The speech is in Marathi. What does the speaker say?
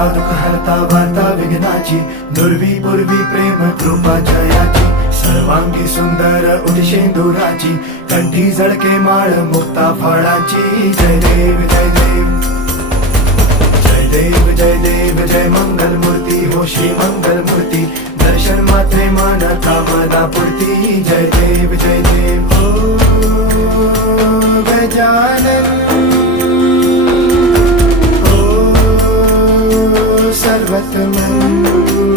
हरता दुःख हरता वार्ता विघ्नाची, दुर्वी पूर्वी प्रेम कृपा जयाची, सर्वांगी सुंदर उदिशेंदुराची, कंठी झळके माळ मुक्ता फळाची. जय देव जय देव जय देव जय देव जय मंगल मूर्ती हो श्री मंगल मूर्ती, दर्शन मात्रे मन कामना पूर्ती. जय देव जय देव हो गजानन हो सर्वतमन